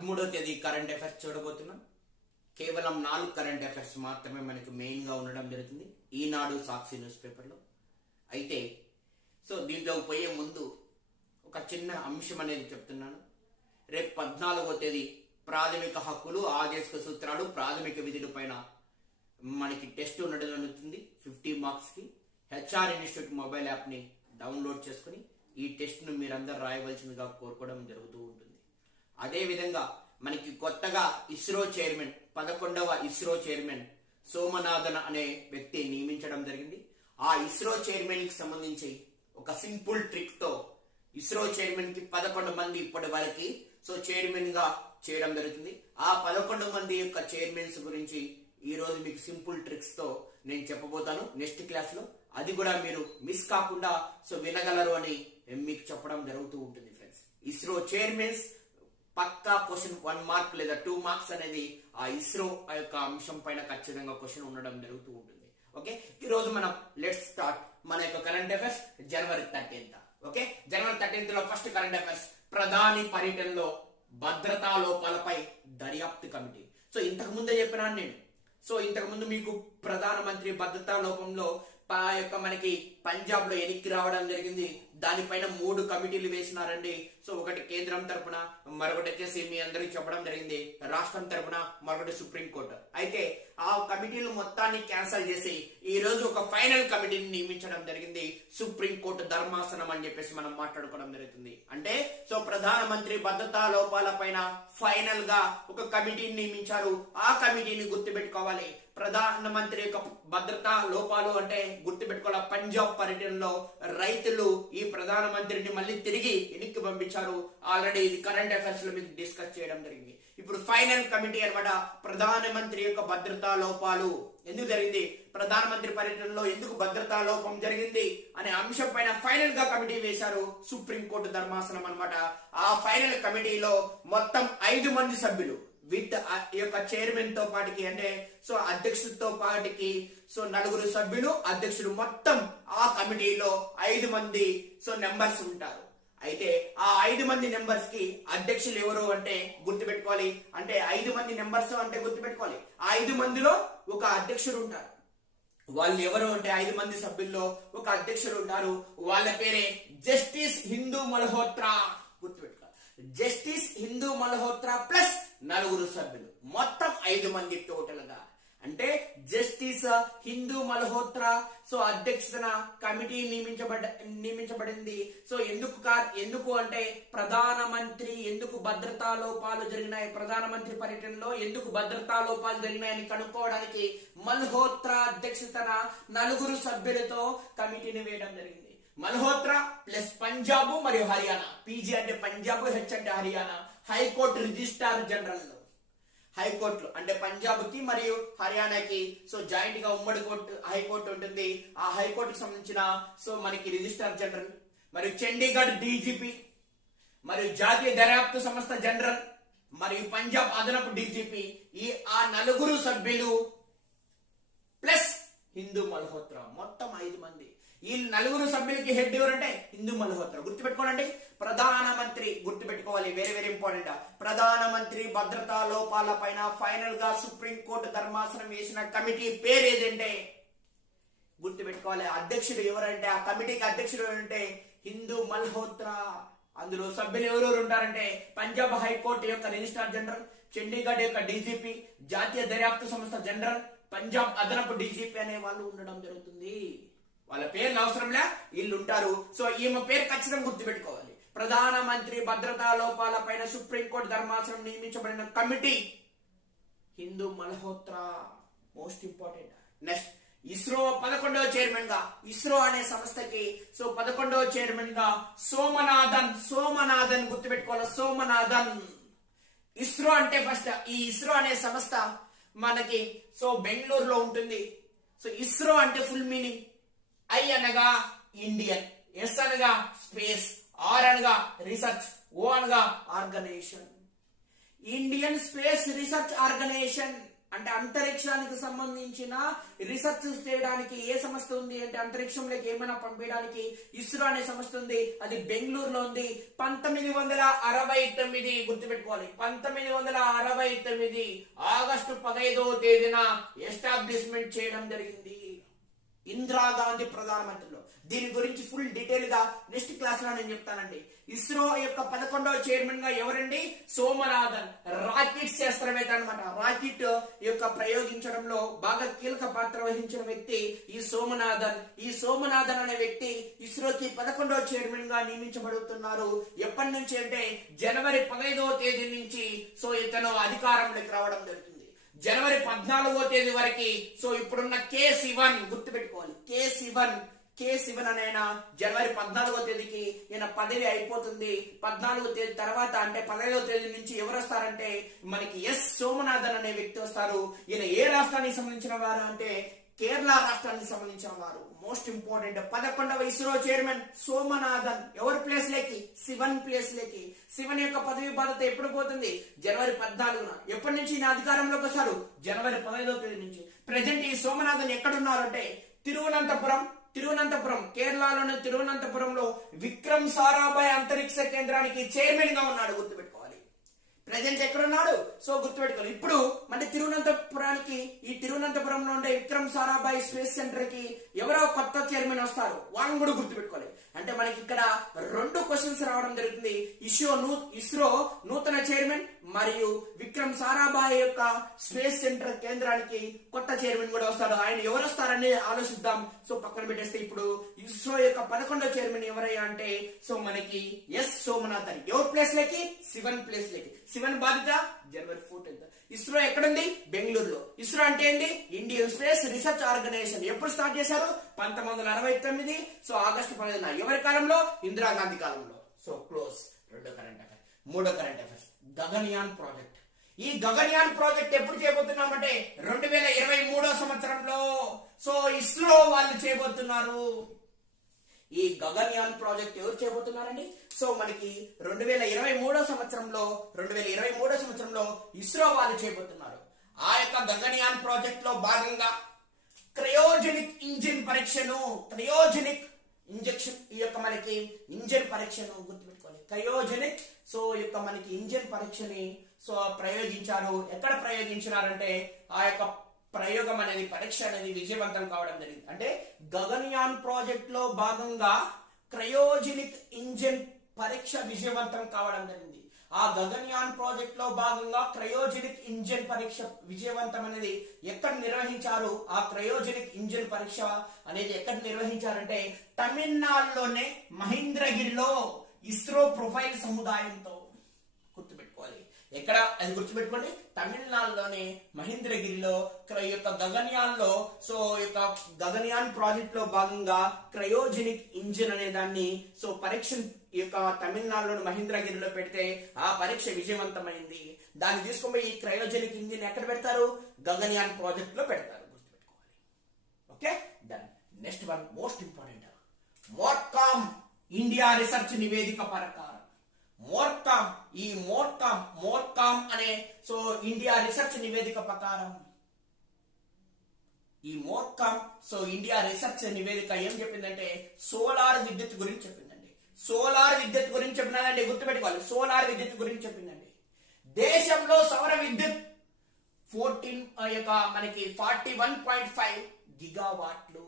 13వ తేదీ current affairs చూడబోతున్నాం. కేవలం 4 కరెంట్ అఫైర్స్ మాత్రమే మనకు మెయిన్ గా ఉండడం జరుగుతుంది ఈనాడు సాక్షి న్యూస్ పేపర్లో. అయితే దీంట్లో పోయే ముందు ఒక చిన్న అంశం అనేది చెప్తున్నాను. రేపు 14వ తేదీ ప్రాథమిక హక్కులు ఆదేశిక సూత్రాలు ప్రాథమిక విధుల పైన మనకి టెస్ట్ ఉండడం జరుగుతుంది 50 మార్క్స్ కి. హెచ్ఆర్ ఇన్స్టిట్యూట్ మొబైల్ యాప్ ని డౌన్లోడ్ చేసుకుని ఈ టెస్ట్ ను మీరందరూ రాయవలసిందిగా కోరుకోవడం జరుగుతూ ఉంటుంది. అదే విధంగా మనకి కొత్తగా ఇస్రో చైర్మన్ 11వ ఇస్రో చైర్మన్ సోమనాథన్ అనే వ్యక్తి నియమించడం జరిగింది. ఆ ఇస్రో చైర్మన్ కి సంబంధించి ఒక సింపుల్ ట్రిక్ తో ఇస్రో చైర్మన్ కి 11 మంది ఇప్పటి వరకు చైర్మన్ గా చేయడం జరుగుతుంది. ఆ 11 మంది యొక్క చైర్మన్స్ గురించి ఈ రోజు మీకు సింపుల్ ట్రిక్స్ తో నేను చెప్పబోతాను నెక్స్ట్ క్లాస్ లో. అది కూడా మీరు మిస్ కాకుండా వినగలరు అని మీకు చెప్పడం జరుగుతూ ఉంటుంది ఫ్రెండ్స్. ఇస్రో చైర్మన్స్ పక్కా క్వశ్చన్ 1 మార్క్ లేదా 2 మార్క్స్ అనేది ఆ ఇస్రో యొక్క అంశం పైన ఖచ్చితంగా క్వశ్చన్ ఉండడం జరుగుతూ ఉంటుంది. ఓకే, ఈ రోజు మనం లెట్స్ స్టార్ట్ మన యొక్క కరెంట్ అఫైర్స్ జనవరి 13th. ఓకే, జనవరి 13th లో ఫస్ట్ కరెంట్ అఫైర్స్ ప్రధాని పర్యటనలో భద్రతా లోపాలపై దర్యాప్తు కమిటీ. ఇంతకు ముందే చెప్పినాను నేను. ఇంతకు ముందు మీకు ప్రధానమంత్రి భద్రతా లోపంలో మనకి పంజాబ్ లో ఎనిక్కి రావడం జరిగింది. దానిపైన 3 కమిటీలు వేసినారండి. ఒకటి కేంద్రం తరపున, మరొకటి వచ్చేసి మీ అందరికి చెప్పడం జరిగింది రాష్ట్రం తరపున, మరొకటి సుప్రీంకోర్టు. అయితే ఆ కమిటీలు మొత్తాన్ని క్యాన్సిల్ చేసి ఈ రోజు ఒక ఫైనల్ కమిటీని నియమించడం జరిగింది సుప్రీంకోర్టు ధర్మాసనం అని చెప్పేసి మనం మాట్లాడుకోవడం జరుగుతుంది. అంటే ప్రధానమంత్రి భద్రతా లోపాల పైన ఫైనల్ గా ఒక కమిటీని నియమించారు. ఆ కమిటీని గుర్తుపెట్టుకోవాలి. ప్రధానమంత్రి యొక్క భద్రతా లోపాలు అంటే గుర్తుపెట్టుకోవాలి. పంజాబ్ పర్యటనలో రైతులు ఈ ప్రధానమంత్రిని మళ్ళీ తిరిగి వెనక్కి పంపించారు. ఆల్రెడీ ఇది కరెంట్ అఫైర్స్ లో మీకు డిస్కస్ చేయడం జరిగింది. ఇప్పుడు ఫైనల్ కమిటీ అన్నమాట ప్రధానమంత్రి యొక్క భద్రతా లోపాలు ఎందుకు జరిగింది, ప్రధానమంత్రి పర్యటనలో ఎందుకు భద్రతా లోపం జరిగింది అనే అంశం పైన ఫైనల్ గా కమిటీ వేశారు సుప్రీంకోర్టు ధర్మాసనం అన్నమాట. ఆ ఫైనల్ కమిటీలో మొత్తం 5 మంది సభ్యులు విత్ ఈ యొక్క చైర్మన్ తో పాటికి అంటే అధ్యక్షుడితో పాటికి 4 సభ్యులు, అధ్యక్షుడు, మొత్తం ఆ కమిటీలో 5 మంది నెంబర్స్ ఉంటారు. అయితే ఆ 5 మంది నెంబర్స్ కి అధ్యక్షులు ఎవరు అంటే గుర్తుపెట్టుకోవాలి. అంటే 5 మంది నెంబర్స్ అంటే గుర్తుపెట్టుకోవాలి. ఆ 5 మందిలో ఒక అధ్యక్షుడు ఉంటారు. వాళ్ళు ఎవరు అంటే 5 మంది సభ్యుల్లో ఒక అధ్యక్షుడు ఉంటారు. వాళ్ళ పేరే జస్టిస్ హిందూ మల్హోత్రా. గుర్తుపెట్టుకోవాలి, జస్టిస్ హిందూ మల్హోత్రా ప్లస్ 4 సభ్యులు, మొత్తం 5 మంది టోటల్ గా. అంటే జస్టిస్ హిందూ మల్హోత్రా అధ్యక్షతన కమిటీ నియమించబడింది. ఎందుకు అంటే ప్రధానమంత్రి ఎందుకు భద్రతా లోపాలు జరిగినాయి, ప్రధానమంత్రి పర్యటనలో ఎందుకు భద్రతా లోపాలు జరిగినాయని కనుక్కోవడానికి మల్హోత్రా అధ్యక్షతన 4 సభ్యులతో కమిటీని వేయడం జరిగింది. మల్హోత్రా ప్లస్ పంజాబ్ మరియు హర్యానా, పీజీ అంటే పంజాబ్, హెచ్ అంటే Haryana, high court registrar general. High court అంటే పంజాబ్ కి మరియు హర్యానాకి జాయింట్ గా ఉమ్మడి కోర్టు హైకోర్టు ఉంటుంది. ఆ హైకోర్టుకి సంబంధించిన మనకి రిజిస్ట్రార్ జనరల్ మరియు చండీగఢ్ డీజీపీ మరియు జాతీయ దర్యాప్తు సంస్థ జనరల్ మరియు పంజాబ్ అదనపు డీజీపీ ఆ 4 సభ్యులు ప్లస్ హిందూ మల్హోత్రా, మొత్తం 5 మంది. ఈ 4 సభ్యులకి హెడ్ ఎవరంటే హిందూ మల్హోత్రా. గుర్తుపెట్టుకోండి, ప్రధానమంత్రి గుర్తుపెట్టుకోవాలి, వెరీ వెరీ ఇంపార్టెంట్. ప్రధానమంత్రి భద్రతా లోపాల పైన ఫైనల్ గా సుప్రీంకోర్టు ధర్మాసనం వేసిన కమిటీ పేరు ఏదంటే గుర్తుపెట్టుకోవాలి. అధ్యక్షుడు ఎవరంటే, ఆ కమిటీకి అధ్యక్షుడు ఎవరంటే హిందూ మల్హోత్రా. అందులో సభ్యులు ఎవరెవరు ఉంటారంటే పంజాబ్ హైకోర్టు యొక్క రిజిస్ట్రార్ జనరల్, చండీగఢ్ యొక్క డీజీపీ, జాతీయ దర్యాప్తు సంస్థ జనరల్, పంజాబ్ అదనపు డీజీపీ అనే వాళ్ళు ఉండడం జరుగుతుంది. వాళ్ళ పేర్లు అవసరంలే, వీళ్ళు ఉంటారు. ఈమె పేరు ఖచ్చితంగా గుర్తుపెట్టుకోవాలి. ప్రధానమంత్రి భద్రతా లోపాల పైన సుప్రీంకోర్టు ధర్మాసనం నియమించబడిన committee Indu Malhotra, most important. Next ISRO 11వ చైర్మన్ గా, ఇస్రో అనే సంస్థకి 11వ చైర్మన్ గా సోమనాథన్ గుర్తుపెట్టుకోవాలి, సోమనాథన్. ఇస్రో అంటే ఫస్ట్ ఈ ఇస్రో అనే సంస్థ మనకి బెంగళూరులో ఉంటుంది. ఇస్రో అంటే ఫుల్ మీనింగ్ ఐ అనగా ఇండియన్, ఎస్ అనగా స్పేస్, ఆర్ అనగా రీసెర్చ్, ఓ అనగా organisation. Indian space research organisation అంటే అంతరిక్షానికి సంబంధించిన రీసెర్చ్ చేయడానికి ఏ సంస్థ ఉంది అంటే అంతరిక్షంలోకి ఏమైనా పంపించడానికి ఇస్రో అనే సంస్థ ఉంది. అది బెంగళూరులో ఉంది. 1969 గుర్తుపెట్టుకోవాలి, 1969 ఆగస్టు 15వ తేదీన ఎస్టాబ్లిష్మెంట్ చేయడం జరిగింది ఇందిరాగాంధీ ప్రధానమంత్రిలో. దీని గురించి ఫుల్ డీటెయిల్ గా నెక్స్ట్ క్లాస్ లో నేను చెప్తానండి. ఇస్రో యొక్క 11వ చైర్మన్ గా ఎవరండి? సోమనాథన్, రాకెట్ శాస్త్రవేత్త అనమాట. రాకెట్ యొక్క ప్రయోగించడంలో బాగా కీలక పాత్ర వహించిన వ్యక్తి ఈ సోమనాథన్. ఈ సోమనాథన్ అనే వ్యక్తి ఇస్రోకి 11వ చైర్మన్ గా నియమించబడుతున్నారు. ఎప్పటి నుంచి అంటే జనవరి 15వ తేదీ నుంచి సో ఇతను అధికారంలోకి రావడం జరుగుతుంది. జనవరి 14వ తేదీ వరకు సో ఇప్పుడున్న కే శివన్ గుర్తుపెట్టుకోవాలి, కే శివన్ అనే ఆయన జనవరి 14వ తేదీకి ఈయన పదవి అయిపోతుంది. 14వ తేదీ తర్వాత అంటే 15వ తేదీ నుంచి ఎవరు వస్తారంటే మనకి ఎస్ సోమనాథన్ అనే వ్యక్తి వస్తారు. ఈయన ఏ రాష్ట్రానికి సంబంధించిన వారు అంటే కేరళ రాష్ట్రానికి సంబంధించిన వారు. మోస్ట్ ఇంపార్టెంట్ 11వ ఇస్రో చైర్మన్ సోమనాథన్ ఎవరి ప్లేస్ లేకి? శివన్ ప్లేస్ లేకి. శివన్ యొక్క పదవి బాధ్యత ఎప్పుడు పోతుంది? జనవరి 14న. ఎప్పటి నుంచి ఈయన అధికారంలోకి వస్తారు? జనవరి 15వ తేదీ నుంచి. ప్రెసెంట్ ఈ సోమనాథన్ ఎక్కడున్నారంటే తిరువనంతపురం కేరళలోని తిరువనంతపురంలో విక్రమ్ సారాభాయ్ అంతరిక్ష కేంద్రానికి చైర్మన్ గా ఉన్నాడు. గుర్తుపెట్టుకోవాలి, ప్రెసెంట్ ఎక్కడున్నాడు? సో గుర్తుపెట్టుకోవాలి. ఇప్పుడు మన తిరువనంతపురంలో ఉండే విక్రమ్ సారాభాయ్ స్పేస్ సెంటర్ కి ఎవరో కొత్త చైర్మన్ వస్తారు, వాళ్ళని కూడా గుర్తుపెట్టుకోవాలి. అంటే మనకి ఇక్కడ 2 క్వశ్చన్స్ రావడం జరుగుతుంది. ఇస్రో నూతన చైర్మన్ మరియు విక్రమ్ సారాభాయ్ యొక్క స్పేస్ సెంటర్ కేంద్రానికి కొత్త చైర్మన్ కూడా వస్తాడు. ఆయన ఎవరు వస్తారని ఆలోచిద్దాం. సో పక్కన పెట్టేస్తే ఇప్పుడు ఇస్రో యొక్క 11వ చైర్మన్ ఎవరయ్యా అంటే సో మనకి ఎస్ సోమనాథన్. ఎవరి ప్లేస్ లేకి? శివన్ ప్లేస్ లేకి. శివన్ బాధ్యత జనవరి 14th. ఇస్రో ఎక్కడుంది? బెంగళూరులో. ఇస్రో అంటే ఏంటి? Indian space research organisation. ఎప్పుడు స్టార్ట్ చేశారు? 1969 సో ఆగస్టు 15న. ఎవరి కాలంలో? ఇందిరాగాంధీ కాలంలో. So close. 2 current affairs. 3 current affairs, Gaganyaan project. ఈ గగన్యాన్ ప్రాజెక్ట్ ఎప్పుడు చేయబోతున్నామంటే 2023వ సంవత్సరంలో సో ఇస్రో వాళ్ళు చేయబోతున్నారు. ఈ గగన్యాన్ ప్రాజెక్ట్ ఎవరు చేయబోతున్నారండి? సో మనకి 2023వ సంవత్సరంలో ఇస్రో వాళ్ళు చేయబోతున్నారు. ఆ యొక్క గగన్యాన్ ప్రాజెక్ట్ లో భాగంగా క్రయోజెనిక్ ఇంజిన్ పరీక్షను ఈ యొక్క మనకి ఇంజిన్ పరీక్షను గుర్తుపెట్టుకోవాలి. క్రయోజెనిక్ సో యొక్క మనకి ఇంజిన్ పరీక్షని సో ప్రయోగించారు. ఎక్కడ ప్రయోగించినారంటే ఆ యొక్క ప్రయోగం అనేది పరీక్ష అనేది విజయవంతం కావడం జరిగింది. అంటే గగన్యాన్ ప్రాజెక్ట్ లో భాగంగా క్రయోజెనిక్ ఇంజిన్ పరీక్ష విజయవంతం కావడం జరిగింది. ఆ గగన్యాన్ ప్రాజెక్ట్ లో భాగంగా క్రయోజెనిక్ ఇంజిన్ పరీక్ష విజయవంతం అనేది ఎక్కడ నిర్వహించారు? ఆ క్రయోజెనిక్ ఇంజిన్ పరీక్ష అనేది ఎక్కడ నిర్వహించారంటే తమిళనాడులోనే మహేంద్రగిరిలో ఇస్రో ప్రొఫైల్ సముదాయంతో. గుర్తుపెట్టుకోవాలి, ఎక్కడ అది గుర్తుపెట్టుకోండి. తమిళనాడులోనే మహేంద్రగిరిలో యొక్క గగన్యాన్లో సో యొక్క గగన్యాన్ ప్రాజెక్ట్ లో భాగంగా క్రయోజెనిక్ ఇంజిన్ అనే దాన్ని సో పరీక్ష యొక్క తమిళనాడులోని మహేంద్రగిరిలో పెడితే ఆ పరీక్ష విజయవంతమైంది. దాన్ని తీసుకొని ఈ క్రయోజెనిక్ ఇంజిన్ ఎక్కడ పెడతారు? గగన్యాన్ ప్రాజెక్ట్ లో పెడతారు. గుర్తుపెట్టుకోవాలి. Okay, then next one most important, Mercom India research నివేదిక ప్రకారం మోర్కామ్ అనే సో ఇండియా రీసెర్చ్ నివేదిక ప్రకారం ఈ మోర్కామ్ సో ఇండియా రీసెర్చ్ నివేదిక ఏం చెప్పిందంటే సోలార్ విద్యుత్ గురించి చెప్పిందండి. గుర్తుపెట్టుకోవాలి, సోలార్ విద్యుత్ గురించి చెప్పిందండి. దేశంలో సౌర విద్యుత్ 41.5 గిగావాట్లు.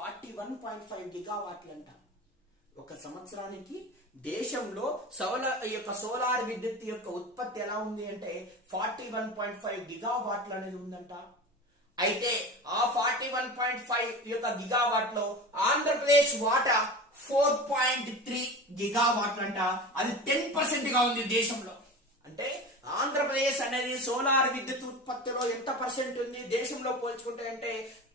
41.5 గిగావాట్లు అంట. ఒక సంవత్సరానికి దేశంలో సోలార్ విద్యుత్ యొక్క ఉత్పత్తి ఎలా ఉంది అంటే 41.5 గిగావాట్లు అనేది ఉందంట. అయితే ఆ 41.5 యొక్క గిగావాట్ లో ఆంధ్రప్రదేశ్ వాటా 4.3 గిగావాట్లు అంట. అది 10% గా ఉంది దేశంలో. అంటే ఆంధ్రప్రదేశ్ అనేది సోలార్ విద్యుత్ ఉత్పత్తిలో ఎంత పర్సెంట్ ఉంది దేశంలో పోల్చుకుంటే అంటే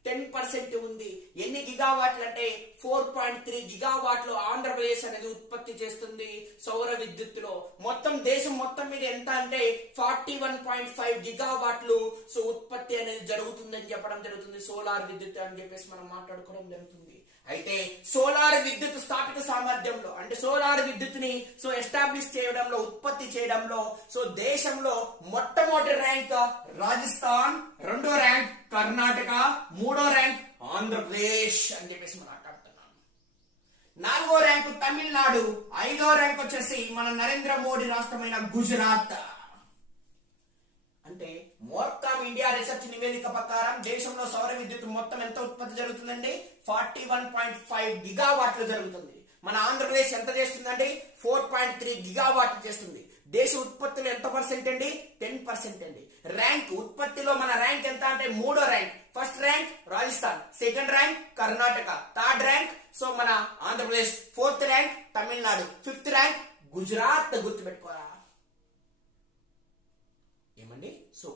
10% ఉంది. ఎన్ని గిగావాట్లు అంటే 4.3 గిగావాట్లు ఆంధ్రప్రదేశ్ అనేది ఉత్పత్తి చేస్తుంది సౌర విద్యుత్తులో. మొత్తం దేశం మొత్తం మీద ఎంత అంటే 41.5 గిగావాట్లు సో ఉత్పత్తి అనేది జరుగుతుందని చెప్పడం జరుగుతుంది సోలార్ విద్యుత్ అని చెప్పేసి మనం మాట్లాడుకోవడం జరుగుతుంది. అయితే సోలార్ విద్యుత్ స్థాపిత సామర్థ్యంలో అంటే సోలార్ విద్యుత్ని ఎస్టాబ్లిష్ చేయడంలో ఉత్పత్తి చేయడంలో దేశంలో మొట్టమొదటి ర్యాంక్ రాజస్థాన్, రెండో ర్యాంక్ కర్ణాటక, మూడో ర్యాంక్ ఆంధ్రప్రదేశ్ అని చెప్పేసి మనం మాట్లాడుతున్నాం. నాలుగో ర్యాంకు తమిళనాడు, ఐదో ర్యాంక్ వచ్చేసి మన నరేంద్ర మోడీ రాష్ట్రమైన గుజరాత్. అంటే మోర్కామ్ ఇండియా రీసెర్చ్ నివేదిక ప్రకారం దేశంలో సౌర విద్యుత్ మొత్తం ఎంత ఉత్పత్తి జరుగుతుందండి? 41.5 గిగావాట్లు జరుగుతుంది. మన ఆంధ్రప్రదేశ్ ఎంత చేస్తుందండి? 4.3 గిగావాట్లు చేస్తుంది. దేశ ఉత్పత్తిలో ఎంత పర్సెంట్ అండి? 10% అండి. ర్యాంక్ ఉత్పత్తిలో మన ర్యాంక్ ఎంత అంటే మూడో rank. First rank Rajasthan, second rank Karnataka, third rank మన Andhra Pradesh, fourth rank Tamil Nadu, fifth rank Gujarat. గుర్తుపెట్టుకోరా ఏమండి?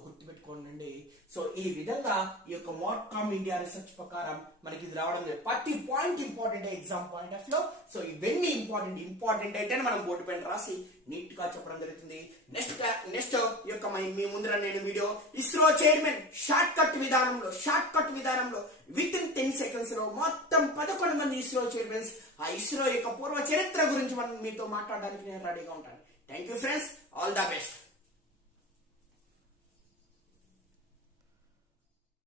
గుర్తుపెట్టుకోండి. ఈ విధంగా ఈ యొక్క మోర్కామ్ ఇండియా రీసెర్చ్ ప్రకారం మనకి ఇది రావడం లేదు. ప్రతి point important exam point of లో. ఇవన్నీ ఇంపార్టెంట్ అయితే మనం బోర్డు పైన రాసి నీట్ గా చెప్పడం జరుగుతుంది. నెక్స్ట్ ఈ యొక్క మీ ముందర నేను video ISRO chairman short cut విధానంలో విత్ ఇన్ 10 seconds లో మొత్తం 11 మంది ఇస్రో చైర్మన్స్ ఆ ఇస్రో యొక్క పూర్వ చరిత్ర గురించి మనం మీతో మాట్లాడడానికి నేను రెడీగా ఉంటాను. Thank you friends, all the best.